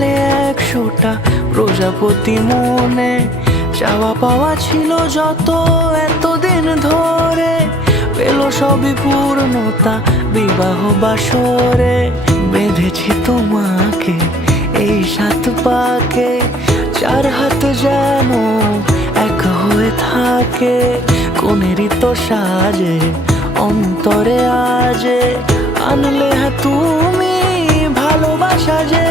আনলে 100টা প্রজাপতি মনে, চাওয়া পাওয়া ছিল যত এতদিন ধরে, পেল সবই পূর্ণতা বিবাহ বাসরে। বেঁধেছি তোমাকে এই 7 পাকে, 4 হাত যেন এক হয়ে থাকে। কোনেরই তো সাজে অন্তরে আজে, আনলে তুমি ভালোবাসা যে।